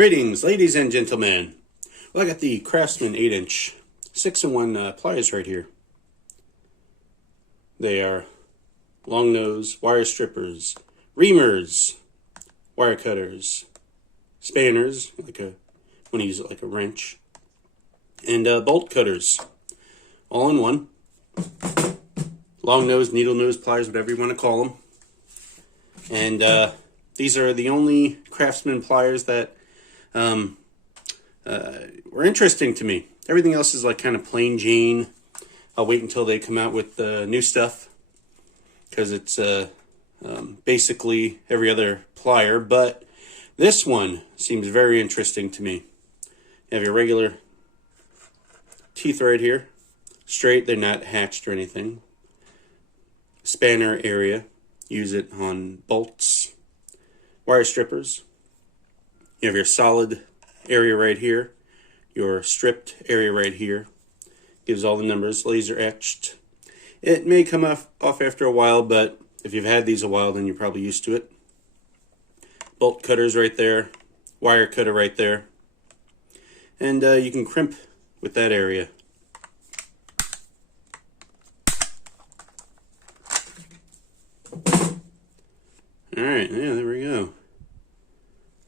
Greetings, ladies and gentlemen. Well, I got the Craftsman 8-inch 6-in-1 pliers right here. They are long nose wire strippers, reamers, wire cutters, spanners, want to use it like a wrench, and bolt cutters, all in one. Long nose, needle nose pliers, whatever you want to call them. And these are the only Craftsman pliers that were interesting to me. Everything else is like kind of plain Jane. I'll wait until they come out with new stuff, because it's basically every other plier, but this one seems very interesting to me. You have your regular teeth right here, straight, they're not hatched or anything. Spanner area, use it on bolts, wire strippers. You have your solid area right here, your stripped area right here. Gives all the numbers, laser etched. It may come off after a while, but if you've had these a while, then you're probably used to it. Bolt cutters right there, wire cutter right there. And you can crimp with that area. Alright, yeah, there we go.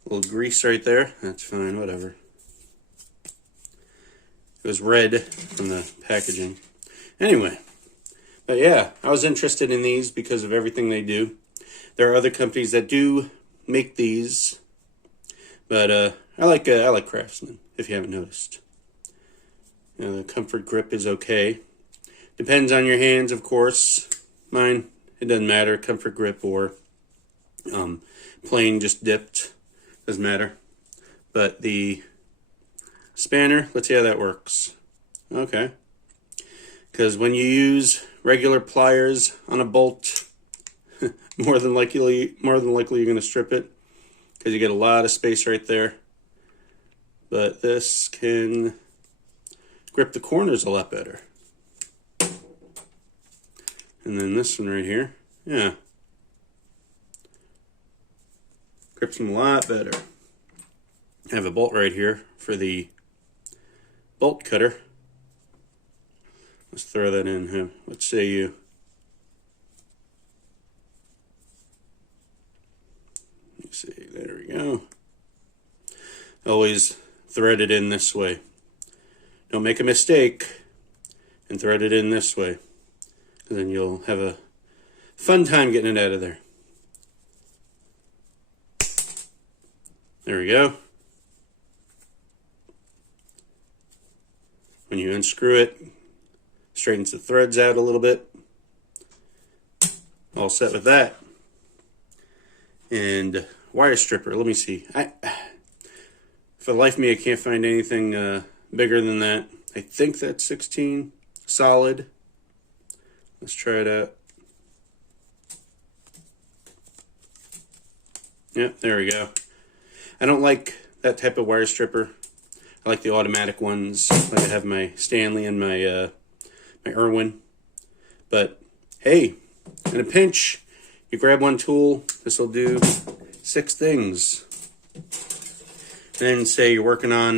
A little grease right there. That's fine, whatever. It was red from the packaging. Anyway, but yeah, I was interested in these because of everything they do. There are other companies that do make these, but I like Craftsman, if you haven't noticed. You know, the comfort grip is okay. Depends on your hands, of course. Mine, it doesn't matter, comfort grip or plain just dipped, doesn't matter. But the spanner, let's see how that works. Okay. Because when you use regular pliers on a bolt, more than likely you're going to strip it, because you get a lot of space right there. But this can grip the corners a lot better. And then this one right here, yeah, grips them a lot better. I have a bolt right here for the bolt cutter. Let's throw that in here. Let's say you, let's see, there we go. Always thread it in this way. Don't make a mistake and thread it in this way, because then you'll have a fun time getting it out of there. There we go. When you unscrew it, straightens the threads out a little bit. All set with that. And wire stripper, let me see. For the life of me, I can't find anything bigger than that. I think that's 16 solid. Let's try it out. Yep, there we go. I don't like that type of wire stripper. I like the automatic ones, like I have my Stanley and my my Irwin. But hey, in a pinch, you grab one tool. This will do 6 things. Then say you're working on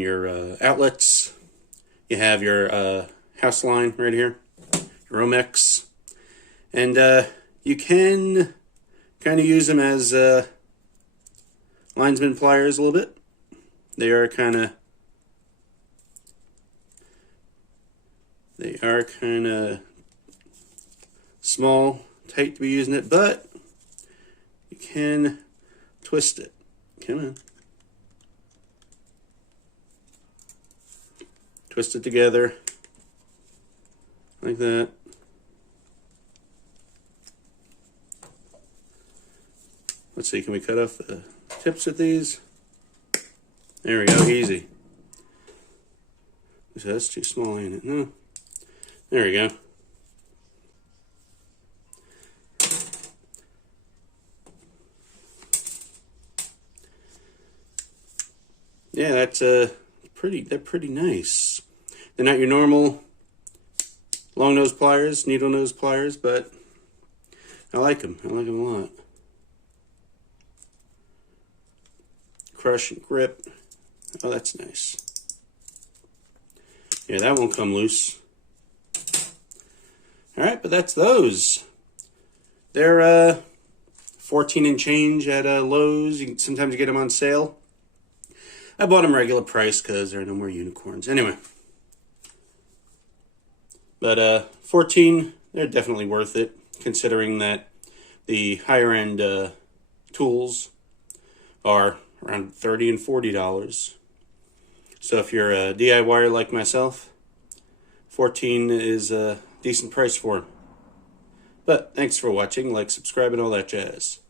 your outlets. You have your house line right here, your Romex, and you can kind of use them as linesman pliers a little bit. They are kind of small, tight to be using it, but you can twist it. Come on. Twist it together like that. Let's see, can we cut off the tips with these? There we go, easy. That's too small, ain't it? No. There we go. Yeah, they're pretty nice. They're not your normal long nose pliers, needle nose pliers, but I like them. I like them a lot. crush and grip. Oh, that's nice. Yeah, that won't come loose. Alright, but that's those. They're 14 and change at Lowe's. Sometimes you get them on sale. I bought them regular price because there are no more unicorns. Anyway. But 14, they're definitely worth it, considering that the higher end tools are around $30 and $40. So if you're a DIYer like myself, 14 is a decent price for them. But thanks for watching. Like, subscribe, and all that jazz.